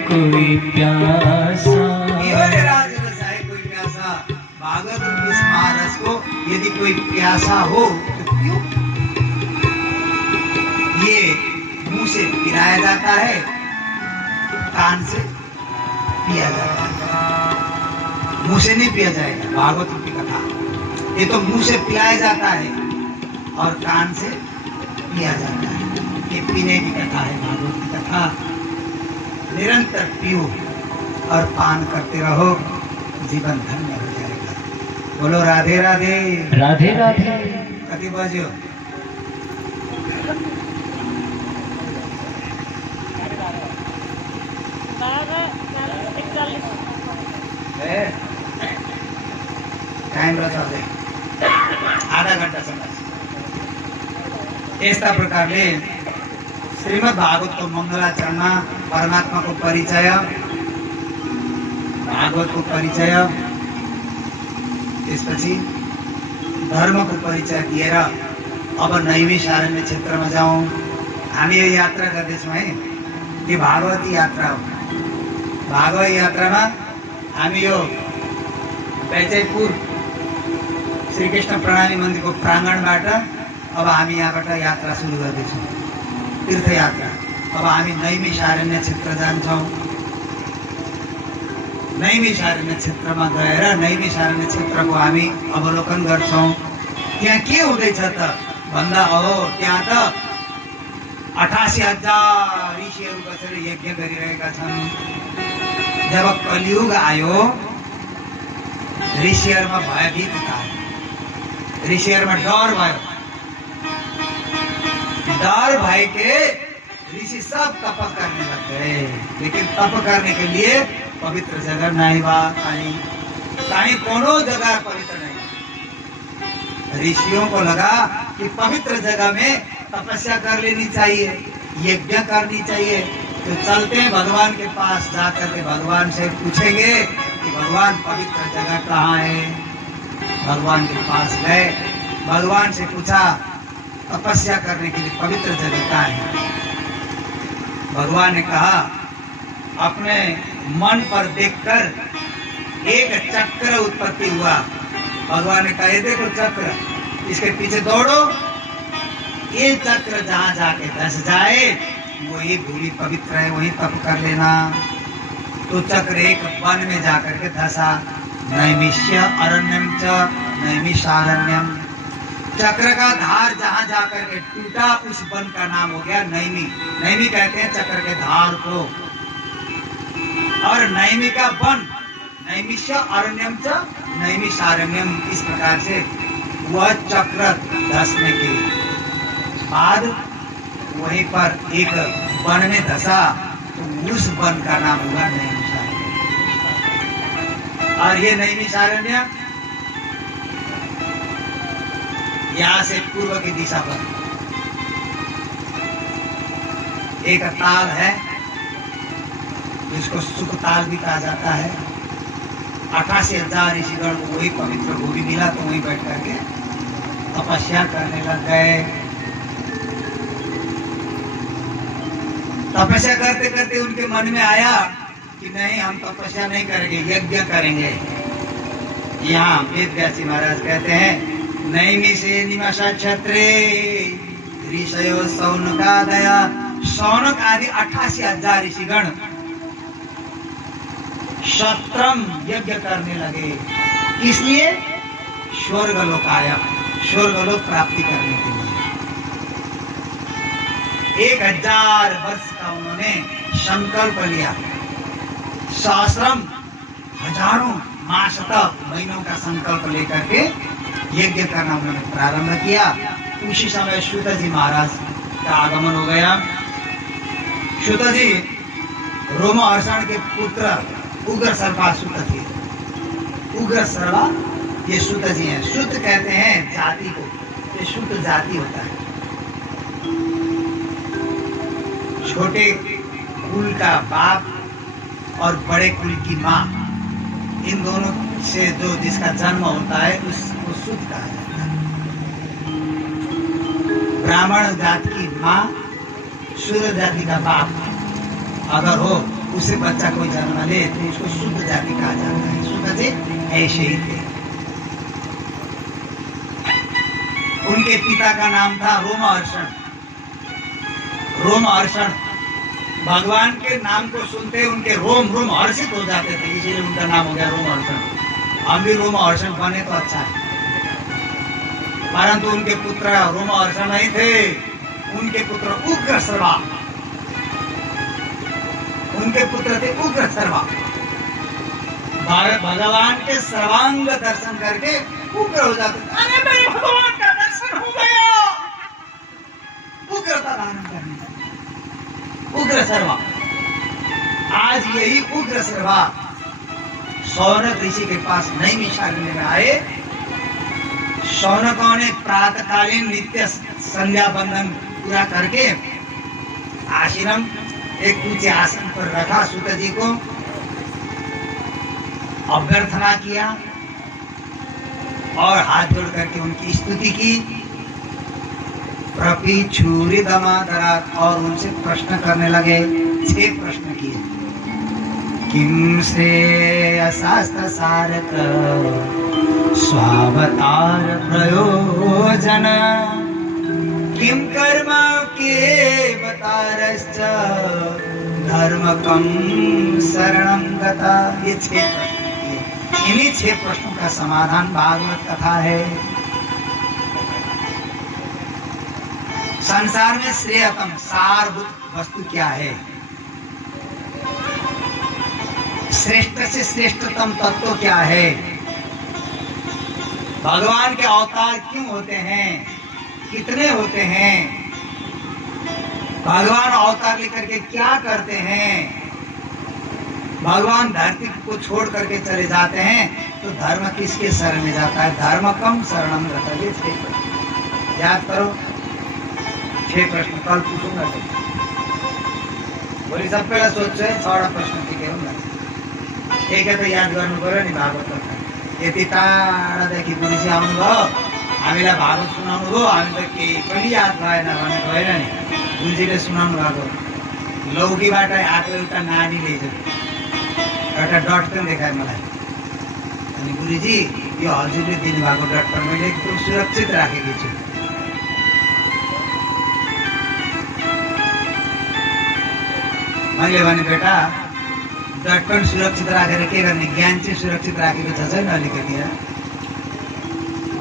कोई प्यासा। पियो रे राज रस है कोई प्यासा। भागवत इस महारस को यदि कोई प्यासा हो तो पियो। ये मुंह से पिलाया जाता है, कान से पिया जाता है। मुंह से नहीं पिया जाएगा भागवत की कथा, ये तो मुंह से पिलाया जाता है और कान से पिया जाता है। ये पीने की कथा है भागवत की कथा। निरंतर पियो और पान करते रहो, जीवन धन्य हो जाएगा। बोलो राधे राधे। राधे राधे। कति बज्यो? टाइम रहेछ आधा घंटा समय। यस्ता प्रकारले श्रीमद् भागवतको मङ्गलाचरणमा परमात्माको परिचय, भागवतको परिचय, त्यसपछि धर्मको परिचय दिएर अब नैमिषारण्य क्षेत्रमा जाउँ। हामी यो यात्रा गर्दैछौँ है, यो भागवती यात्रा हो। भागवत यात्रामा हामी यो बैजयपुर श्रीकृष्ण प्रणामी मन्दिरको प्राङ्गणबाट अब हामी यहाँबाट यात्रा सुरु गर्दैछौँ, तीर्थयात्रा। अब हामी नैमिषारण्य क्षेत्र जान्छौँ। नैमिषारण्य क्षेत्रमा गएर नैमिषारण्य क्षेत्रको हामी अवलोकन गर्छौँ। त्यहाँ के हुँदैछ त भन्दा हो, त्यहाँ त 88,000 ऋषिहरू बसेर यज्ञ गरिरहेका छन्। जब कलियुग आयो, ऋषिहरूमा भयभीतता आयो, ऋषिहरूमा डर भयो। डर भय के ऋषि सब तप करने लग गए, लेकिन तप करने के लिए पवित्र जगह नहीं बा। कहीं कोनो जगह पवित्र नहीं। ऋषियों को लगा कि पवित्र जगह में तपस्या कर लेनी चाहिए, यज्ञ करनी चाहिए। तो चलते हैं भगवान के पास, जाकर के भगवान से पूछेंगे कि भगवान पवित्र जगह कहाँ है। भगवान के पास गए, भगवान से पूछा तपस्या करने के लिए पवित्र जगह कहाँ है। भगवान ने कहा, अपने मन पर देखकर एक चक्र उत्पत्ति हुआ। भगवान ने कहा, ये देखो चक्र, इसके पीछे दौड़ो, ये चक्र जहाँ जाके धस जाए वही भूमि पवित्र है, वही तप कर लेना। तो चक्र एक वन में जाकर के धसा। नैमिष्य अरण्यम च नैमिषारण्यम। चक्र का धार जहाँ जाकर के टूटा, उस वन का नाम हो गया नैमी। नैमी कहते हैं चक्र के धार को। और नैमी का वन, नैमिष्य अरण्यम च नैमिषारण्यम। इस प्रकार से वह चक्र धसने के बाद वहीं पर एक वन में धसा, तो उस वन का नाम हुआ नैमिषारण्य। और ये नैमिषारण्य यहाँ से पूर्व की दिशा पर एक ताल है, जिसको सुख ताल भी कहा जाता है। 88,000 ऋषिगण को वही पवित्र भूमि मिला, तो वहीं बैठ करके तपस्या करने लग गए। तपस्या करते करते उनके मन में आया कि नहीं, हम तपस्या नहीं करेंगे, यज्ञ करेंगे। यहाँ वेद व्यासी महाराज कहते हैं, नैमिषे निवासा क्षत्रे ऋषयो शौनकादया। शौनक आदि 88,000 ऋषिगण शत्रम यज्ञ करने लगे। इसलिए स्वर्गलोक आया, स्वर्गलोक प्राप्ति करने के लिए 1000 वर्ष का उन्होंने संकल्प लिया। सहस्रम, हजारों मास तक, महीनों का संकल्प लेकर के यज्ञ करना उन्होंने प्रारंभ किया। उसी समय सूत जी महाराज का आगमन हो गया। सूत जी रोमहर्षण के पुत्र उग्र सर्वा सूत थे। उग्र सर्वा ये सूत जी हैं। सूत कहते हैं जाति को, ये सूत जाति होता है। छोटे कुल का बाप और बड़े कुल की माँ, इन दोनों से जो जिसका जन्म होता है उसको शुद्ध कहा जाता है। ब्राह्मण जाति की माँ, शूद्र जाति का बाप अगर हो, उसे बच्चा कोई जन्म ले तो उसको शुद्ध जाति कहा जाता है। शुद्ध जी ऐसे ही थे। उनके पिता का नाम था रोमहर्षण। रोमहर्षण, भगवान के नाम को सुनते उनके रोम हर्षित हो जाते थे, इसीलिए उनका नाम हो गया रोमहर्षण। हम भी रोमहर्षण बने तो अच्छा है, परंतु उनके पुत्र रोमहर्षण नहीं थे, उनके पुत्र उग्रश्रवा, उनके पुत्र थे उग्रश्रवा। भगवान के सर्वांग दर्शन करके उग्र हो जाते थे। अरे मेरे भगवान का दर्शन हो गया, उग्रता धारण करने, उग्रश्रवा। आज यही उग्रश्रवा शौनक ऋषि के पास नैमिषारण्य में आए। शौनकों ने प्रातःकालीन नित्य संध्या बंधन पूरा करके आश्रम एक ऊंचे आसन पर रखा, सूत जी को अभ्यर्थना किया और हाथ जोड़ करके उनकी स्तुति की। प्रपी छुरी दमादरात, और उनसे प्रश्न करने लगे। 6 प्रश्न किए। किम श्रेय शास्त्र सारक स्वावतार प्रयोजन, किम कर्म के बतारश्च धर्म कम शरणं गता। ये 6 प्रश्न किए। इन्हीं 6 प्रश्नों का समाधान भागवत कथा है। संसार में श्रेयतम सारभूत वस्तु क्या है? श्रेष्ठ से श्रेष्ठतम तत्व क्या है? भगवान के अवतार क्यों होते हैं? कितने होते हैं? भगवान अवतार लेकर के क्या करते हैं? भगवान धरती को छोड़ करके चले जाते हैं तो धर्म किसके शरण में जाता है? धर्म कम शरणम रहता है। 6 प्रश्न याद करो। 6 प्रश्न कल पूछूंगा। बोली सब पहला सोच है 6 प्रश्न ठीक है। ठीक है, तो याद गर्नु पर्यो नि भागवत कथा। यति टाढादेखि गुरुजी आउनुभयो, हामीलाई भागवत सुनाउनु भयो, हामी त केही पनि याद भएन भने भएन नि। गुरुजीले सुनाउनु भएको। लौकीबाट आएको एउटा नानीले एउटा डटकन देखायो मलाई। अनि गुरुजी, यो हजुरले दिनुभएको डटकन मैले एकदम सुरक्षित राखेको छु। मैले भने बेटा, डटकन सुरक्षित राखेर के गर्ने? ज्ञान चाहिँ सुरक्षित राखेको छ छैन अलिकति?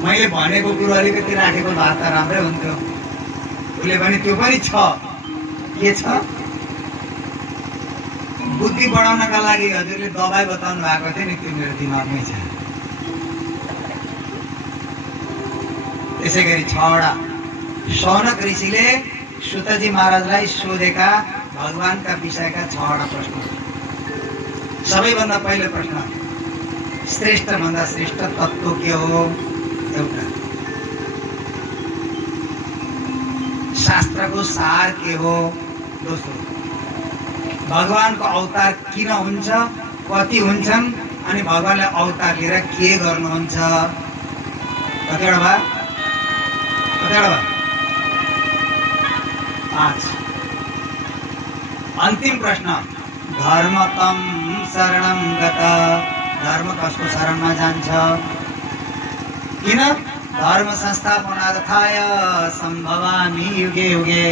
मैले भनेको कुरो अलिकति राखेको भए त राम्रै हुन्थ्यो। उसले भने त्यो पनि छ। के छ? बुद्धि बढाउनका लागि हजुरले दबाई बताउनु भएको थियो नि, त्यो मेरो दिमागमै छ। त्यसै गरी 6वटा शौनक ऋषिले सुतजी महाराजलाई सोधेका भगवानका विषयका 6वटा प्रश्न। सबैभन्दा पहिलो प्रश्न, श्रेष्ठ भन्दा श्रेष्ठ तत्व के हो? एउटा। शास्त्रको सार के हो? दोस्रो। भगवानको अवतार किन हुन्छ, कति हुन्छन्, अनि भगवानले अवतार लिएर के गर्नुहुन्छ? कतिवटा भयो? कतिवटा भयो? 5। अन्तिम प्रश्न, धर्म तम शरणं गता। धर्म कसको शरणमा जान्छ? किन? धर्म संस्थापनार्थाय संभवामि युगे युगे।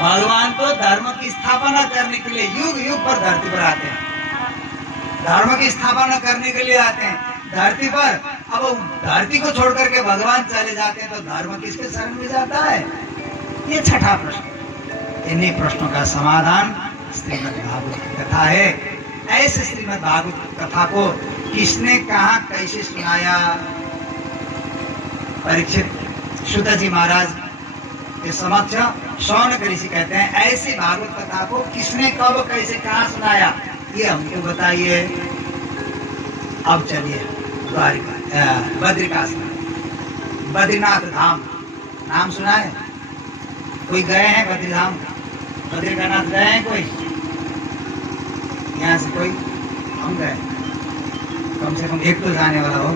भगवान तो धर्म की स्थापना करने के लिए युग युग पर धरती पर आते हैं। धर्म की स्थापना करने के लिए आते हैं धरती पर। अब धरती को छोड़ करके भगवान चले जाते हैं तो धर्म किसके शरण में जाता है? ये 6ठा प्रश्न। इन्हीं प्रश्नों का समाधान श्रीमद् भागवत की कथा है। ऐसे श्रीमद् भागवत कथा को किसने कहा, कैसे सुनाया? परीक्षित सूत जी महाराज के समक्ष शौनक ऋषि कहते हैं, ऐसी भागवत कथा को किसने कब कैसे कहाँ सुनाया, ये हमको बताइए। अब चलिए द्वारिका बद्रिकाश्रम, बद्रीनाथ धाम नाम सुना है? कोई गए हैं बद्रीधाम? बद्रीनाथ गए हैं कोई? यहाँ से कोई? गए, कम से कम एक तो जाने वाला हो।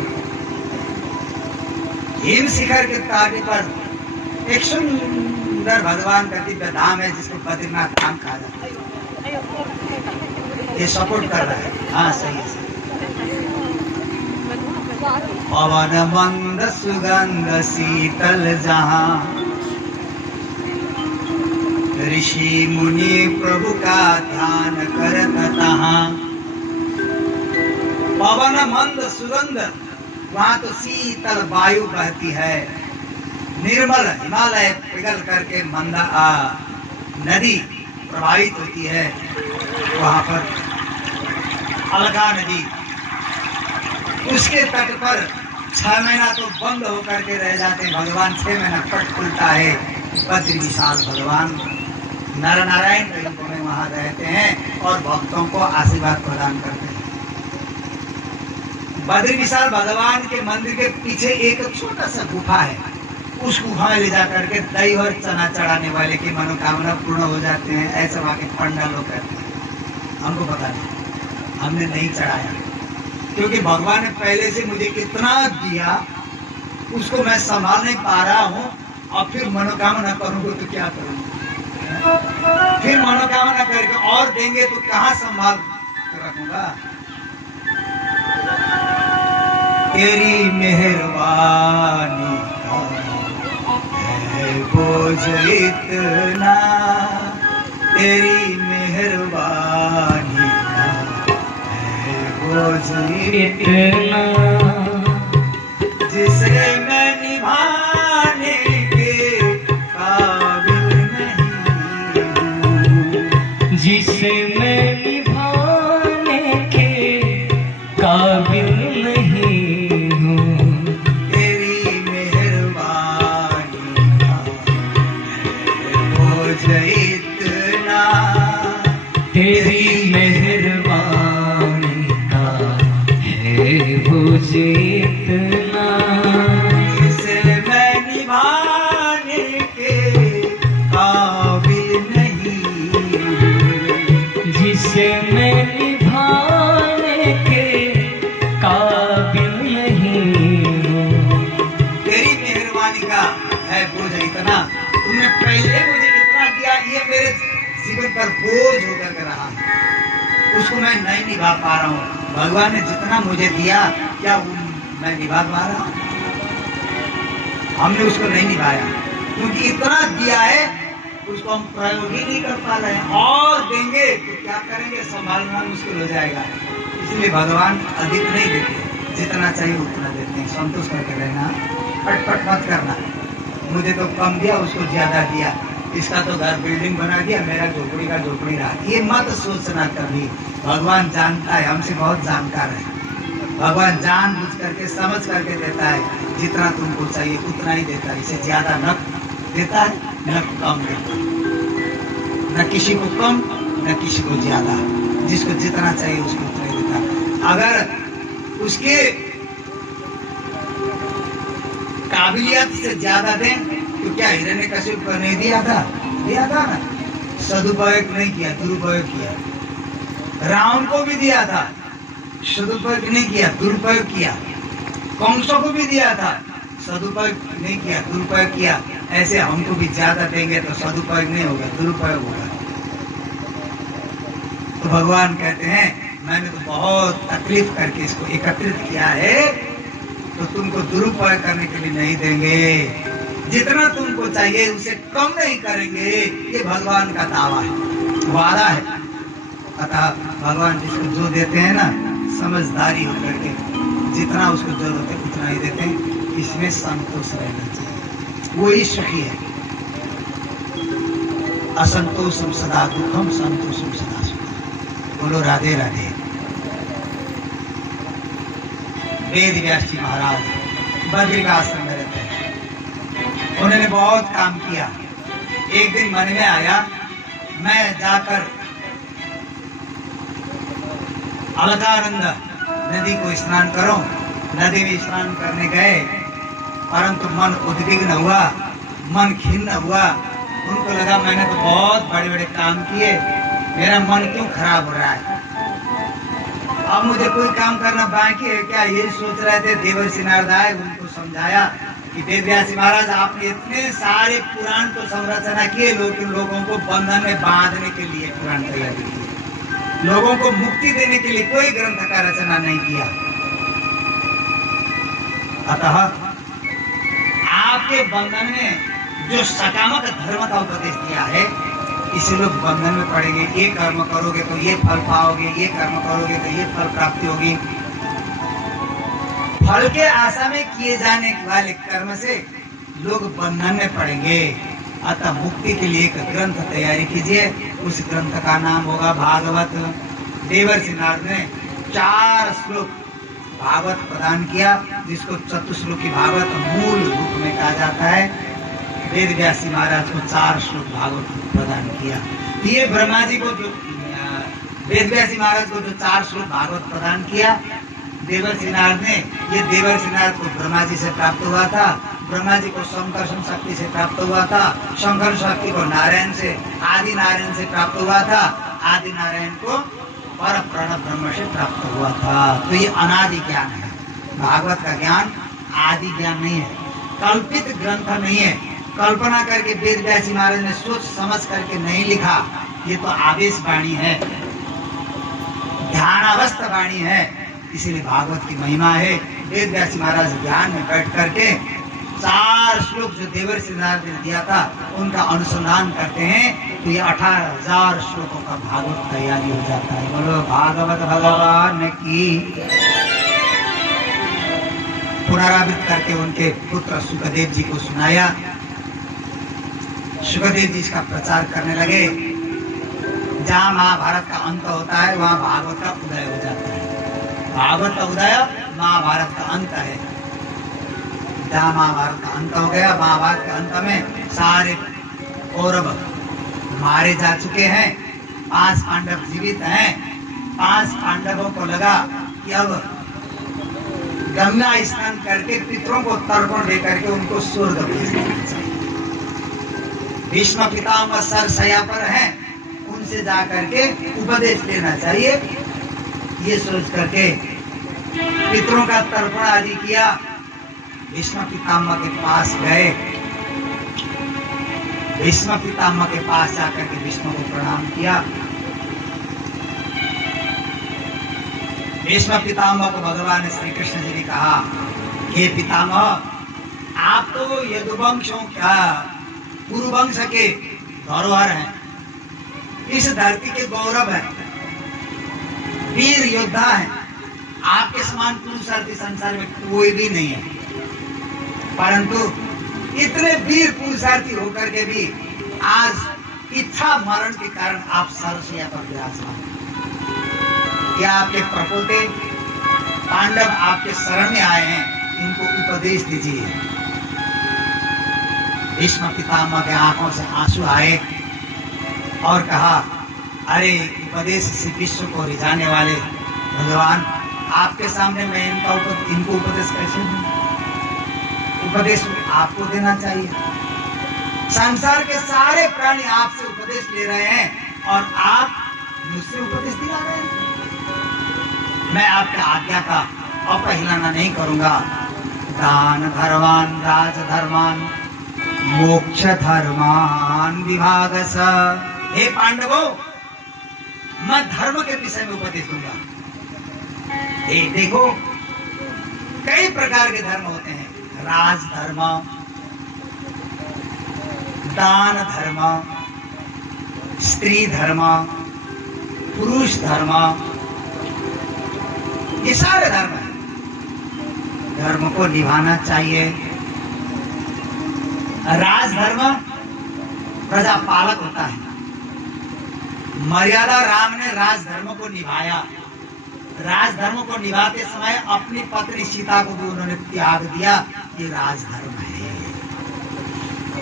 हिम शिखर के तारे पर एक सुंदर भगवान का दिव्य धाम है जिसको बद्रीनाथ धाम कहा जाता है। ये सपोर्ट कर रहा है। हाँ सही है। पवन मंद सुगंध शीतल जहां, ऋषि मुनि प्रभु का ध्यान करत तहां। पवन मंद सुगंध, वहां तो शीतल वायु बहती है, निर्मल हिमालय पिघल करके मंदा नदी प्रवाहित होती है। वहां पर अलका नदी, उसके तट पर 6 महीना तो बंद होकर के रह जाते हैं भगवान, 6 महीना पट खुलता है। बद्री विशाल भगवान नर नारायण के रूप में वहां रहते हैं और भक्तों को आशीर्वाद प्रदान करते हैं। बद्री विशाल भगवान के मंदिर के पीछे एक छोटा सा गुफा है, उस गुफा में ले जाकर के दही और चना चढ़ाने वाले की मनोकामना पूर्ण हो जाते हैं, ऐसा वहां के पंडा लोग कहते हैं। हमको पता नहीं, हमने नहीं चढ़ाया, क्योंकि भगवान ने पहले से मुझे कितना दिया उसको मैं संभाल नहीं पा रहा हूँ। और फिर मनोकामना करूंगा तो क्या करूंगा, फिर मनोकामना करके और देंगे तो कहाँ संभाल रखूंगा। तेरी मेहरबानी है बोझ इतना, तेरी मेहरबानी है बोझ इतना, जिसे मैं निभाने के काबिल नहीं हूँ, जिसे मैं निभाने के काबिल नहीं हूँ। तेरी मेहरबानी है बोझ इतना, तेरी मेहरबानी का है बोझ इतना, जिसे मैं निभाने के काबिल नहीं हूँ, जिसे मैं निभाने के काबिल नहीं हूँ। तेरी मेहरबानी का है बोझ इतना, तुमने पहले मुझे इतना दिया, ये मेरे जीवन पर बोझ होकर के रहा, उसको मैं नहीं निभा पा रहा हूँ। भगवान ने जितना मुझे दिया क्या मैं निभा पा रहा हूँ? हमने उसको नहीं निभाया, क्योंकि इतना दिया है उसको हम प्रयोग ही नहीं कर पा रहे हैं। और देंगे तो क्या करेंगे, संभालना मुश्किल हो जाएगा। इसलिए भगवान अधिक नहीं देते, जितना चाहिए उतना देते हैं। संतोष करके रहना, पटपट मत करना, मुझे तो कम दिया उसको ज्यादा दिया, इसका तो घर बिल्डिंग बना दिया, मेरा झोपड़ी का झोपड़ी रहा। ये मत सोचना कभी। भगवान जानता है, हमसे बहुत जानकार है। भगवान जान बुझ करके समझ करके देता है, जितना तुमको चाहिए उतना ही देता है, इसे ज्यादा न देता है न कम देता है, न किसी को कम न किसी को ज्यादा। जिसको जितना चाहिए उसको उतना ही देता है। अगर उसके काबिलियत से ज्यादा दें तो क्या हिरण्यकशिपु को नहीं दिया था? दिया था ना। सदुपयोग नहीं किया, दुरुपयोग किया। रावण को भी दिया था, सदुपयोग नहीं किया, दुरुपयोग किया। कंसों को भी दिया था, सदुपयोग नहीं किया, दुरुपयोग किया। ऐसे हमको भी ज्यादा देंगे तो सदुपयोग नहीं होगा, दुरुपयोग होगा। तो भगवान कहते हैं मैंने तो बहुत तकलीफ करके इसको एकत्रित किया है, तो तुमको दुरुपयोग करने के लिए नहीं देंगे। जितना तुमको चाहिए उसे कम नहीं करेंगे, ये भगवान का दावा है, वादा है। अतः भगवान जिसको जो देते हैं ना, समझदारी होकर के जितना उसको जरूरत है उतना ही देते हैं। इसमें संतोष रहना चाहिए, वही सुखी है। असंतोषम सदा दुखम, संतोषम सदा सुखम। बोलो राधे राधे। वेद व्यास जी महाराज बद्री का आश्रम में रहते हैं। उन्होंने बहुत काम किया। एक दिन मन में आया मैं जाकर अलकानंद नदी को स्नान करूं। नदी में स्नान करने गए, परंतु मन उद्विग्न हुआ, मन खिन्न हुआ। उनको लगा मैंने तो बहुत बड़े बड़े काम किए, मेरा मन क्यों खराब हो रहा है। अब मुझे कोई काम करना बाकी है क्या, ये सोच रहे थे देवर्षि नारद आए, उनको समझाया कि वेदव्यास महाराज आपने इतने सारे पुराण तो संरचना किए, लेकिन लोगों को बंधन में बांधने के लिए पुराण तैयार किए, लोगों को मुक्ति देने के लिए कोई ग्रंथ का रचना नहीं किया। अतः आपके बंधन में जो सकामक धर्म का उपदेश दिया है, इसे लोग बंधन में पड़ेंगे। ये कर्म करोगे तो ये फल पाओगे, ये कर्म करोगे तो ये फल प्राप्ति होगी। फल के आशा में किए जाने वाले कर्म से लोग बंधन में पड़ेंगे। अतः मुक्ति के लिए एक ग्रंथ तैयारी कीजिए, उस ग्रंथ का नाम होगा भागवत। देवर्षि नारद ने 4 श्लोक भागवत प्रदान किया, जिसको चतुश्लोकी भागवत मूल रूप में कहा जाता है। वेदव्यास महाराज को 4 श्लोक भागवत प्रदान किया। ये ब्रह्मा जी को जो वेदव्यास महाराज को जो 4 श्लोक भागवत प्रदान किया, देवर्षि नारद ने, ये देवर्षि नारद को ब्रह्मा जी से प्राप्त हुआ था, ब्रह्मा जी को संकर्षण शक्ति से प्राप्त हुआ था, शंकर शक्ति को नारायण से, आदि नारायण से प्राप्त हुआ था, आदि नारायण को पर प्रणव ब्रह्म से प्राप्त हुआ था। तो ये अनादि ज्ञान है। भागवत का ज्ञान आदि ज्ञान नहीं है, कल्पित ग्रंथ नहीं है, कल्पना करके वेदव्यास महाराज ने सोच समझ करके नहीं लिखा। ये तो आवेश वाणी है, ध्यानावस्थ वाणी है, इसीलिए भागवत की महिमा है। वेदव्यास महाराज ध्यान में बैठ करके 4 श्लोक जो देवर्षि नारद ने दिया था, उनका अनुसंधान करते हैं, तो ये 18,000 श्लोकों का भागवत तैयारी हो जाता है। बोलो भागवत भगवान की। पुनरावृत्त करके उनके पुत्र सुखदेव जी को सुनाया। सुखदेव जी इसका प्रचार करने लगे। जहाँ महाभारत का अंत होता है, वहाँ भागवत का उदय हो जाता है। भागवत का उदय महाभारत का अंत है। जहाँ महाभारत का अंत हो गया, महाभारत के अंत में सारे कौरव मारे जा चुके हैं, 5 पांडव जीवित हैं। 5 पांडवों को लगा कि अब गंगा स्नान करके पितरों को तर्पण दे करके उनको स्वर्ग भेज देना चाहिए। भीष्म पितामह सरसया पर हैं, उनसे जा करके उपदेश लेना चाहिए। ये सोच करके पितरों का तर्पण आदि किया। भीष्म पितामह के पास गए। भीष्म पितामह के पास जाकर के भीष्म को प्रणाम किया। भीष्म पितामह को भगवान श्री कृष्ण जी ने कहा, हे पितामह, आप तो यदुवंशों क्या कुरुवंश के धरोहर हैं, इस धरती के गौरव हैं, वीर योद्धा हैं। आपके समान पुरुषार्थी संसार में कोई भी नहीं है, परंतु इतने वीर पुरुषार्थी होकर के भी आज इच्छा मरण के कारण आप सरसैया पर विराजमान। क्या आपके प्रपोते पांडव आपके शरण में आए हैं, इनको उपदेश दीजिए। भीष्म पितामह के आंखों से आंसू आए और कहा, अरे उपदेश से विश्व को रिझाने वाले भगवान, आपके सामने मैं इनको उपदेश कैसे दूं? उपदेश आपको देना चाहिए। संसार के सारे प्राणी आपसे उपदेश ले रहे हैं और आप मुझसे उपदेश दिला रहे हैं। मैं आपके आज्ञा का अपहिलाना नहीं करूंगा। दान धर्मान राज धर्मान मोक्ष धर्मान विभागस। हे पांडवों, मैं धर्म के विषय में उपदेश दूंगा। देखो, कई प्रकार के धर्म होते हैं। राज धर्म, दान धर्म, स्त्री धर्म, पुरुष धर्म, ये सारे धर्म हैं। धर्म को निभाना चाहिए। राजधर्म प्रजापालक होता है। मर्यादा राम ने राजधर्म को निभाया। राजधर्म को निभाते समय अपनी पत्नी सीता को भी उन्होंने त्याग दिया। ये राजधर्म है।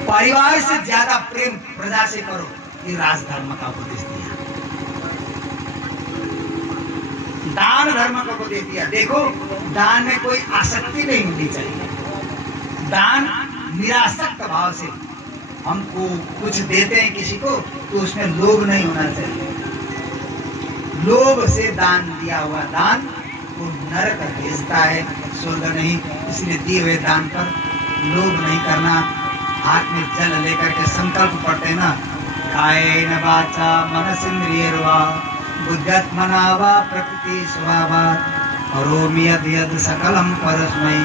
परिवार से ज्यादा प्रेम प्रजा से करो, ये राजधर्म का उपदेश दिया। दान धर्म का उपदेश दिया। देखो, दान में कोई आसक्ति नहीं होनी चाहिए। दान निरासक्त भाव से, हमको कुछ देते हैं किसी को तो उसमें लोभ नहीं होना चाहिए। लोभ से दान दिया हुआ दान वो नरक भेजता है, स्वर्ग नहीं। इसलिए दिए हुए दान पर लोभ नहीं करना। हाथ में जल लेकर के संकल्प पढ़ते ना, कायेन वाचा मनसेन्द्रियैर्वा बुद्ध्यात्मना वा प्रकृति स्वभावात् करोमि यद् सकलम परस्मै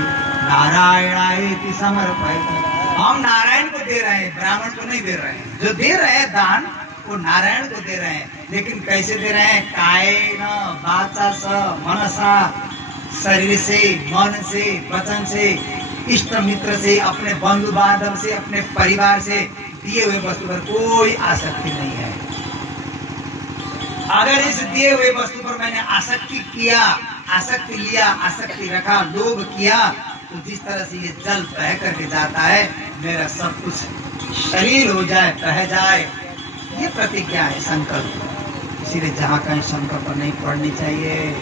नारायणायेति समर्पयामि। हम नारायण को दे रहे हैं, ब्राह्मण को नहीं दे रहे हैं। जो दे रहे हैं दान वो नारायण को दे रहे हैं, लेकिन कैसे दे रहे हैं? कायेन वाचा मनसा, शरीर से, मन से, वचन से, इष्ट मित्र से, अपने बंधु बांधव से, अपने परिवार से दिए हुए वस्तु पर कोई आसक्ति नहीं है। अगर इस दिए हुए वस्तु पर मैंने आसक्ति किया, आसक्ति लिया, आसक्ति रखा, लोभ किया, तो जिस तरह से ये जल बह करके जाता है, मेरा सब कुछ शरीर हो जाए, बह जाए, ये प्रतिज्ञा है, संकल्प। इसीलिए जहां कहीं संकल्प नहीं पड़नी चाहिए।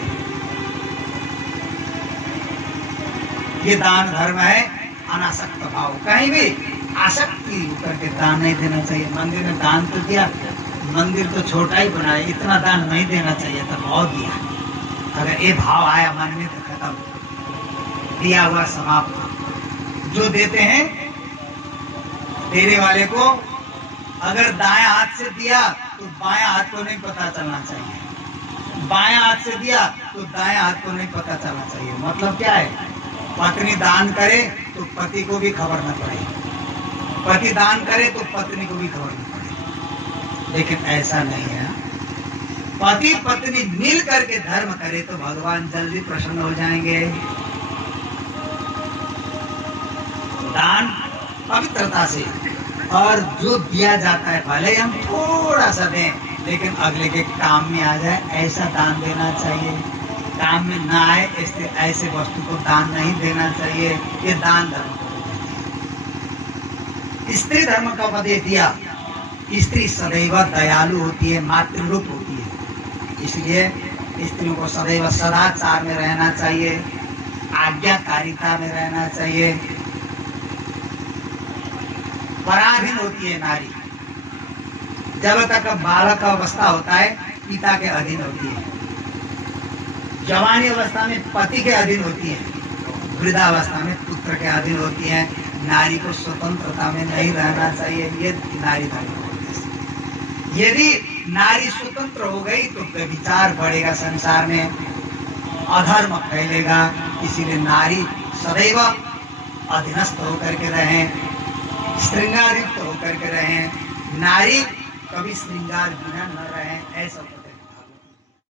ये दान धर्म है, अनासक्त भाव। कहीं भी आसक्ति करके दान नहीं देना चाहिए। मंदिर में दान तो दिया, मंदिर तो छोटा ही बनाया, इतना दान नहीं देना चाहिए था, बहुत दिया। अगर ये भाव आया मन में तो खत्म, दिया हुआ समाप्त। जो देते हैं, देने वाले को अगर दायां हाथ से दिया तो बायां हाथ को नहीं पता चलना चाहिए, बायां हाथ से दिया तो दायां हाथ को नहीं पता चलना चाहिए। मतलब क्या है? पत्नी दान करे तो पति को भी खबर न पड़े, पति दान करे तो पत्नी को भी खबर न पड़े। लेकिन ऐसा नहीं है। पति पत्नी मिल करके धर्म करे तो भगवान जल्दी प्रसन्न हो जाएंगे। दान पवित्रता से, और जो दिया जाता है भले हम थोड़ा सा दें, लेकिन अगले के काम में आ जाए, ऐसा दान देना चाहिए। काम में ना आए ऐसे वस्तु को दान नहीं देना चाहिए। ये दान धर्म को उपदेश। स्त्री धर्म का उपदेश दिया। स्त्री सदैव दयालु होती है, मातृरूप होती है। इसलिए स्त्रियों को सदैव सदाचार में रहना चाहिए, आज्ञाकारिता में रहना चाहिए। पराधीन होती है नारी। जब तक बालक अवस्था होता है पिता के अधीन होती है, जवानी अवस्था में पति के अधीन होती है, वृद्धावस्था में पुत्र के अधीन होती है। नारी को स्वतंत्रता में नहीं रहना चाहिए। ये नारी धर्म का उद्देश्य। यदि नारी स्वतंत्र हो गई तो व्यभिचार बढ़ेगा, संसार में अधर्म फैलेगा। इसीलिए नारी सदैव अधीनस्थ होकर के रहे, श्रृंगारयुक्त होकर के रहे। नारी कभी श्रृंगार बिना न रहे, ऐसा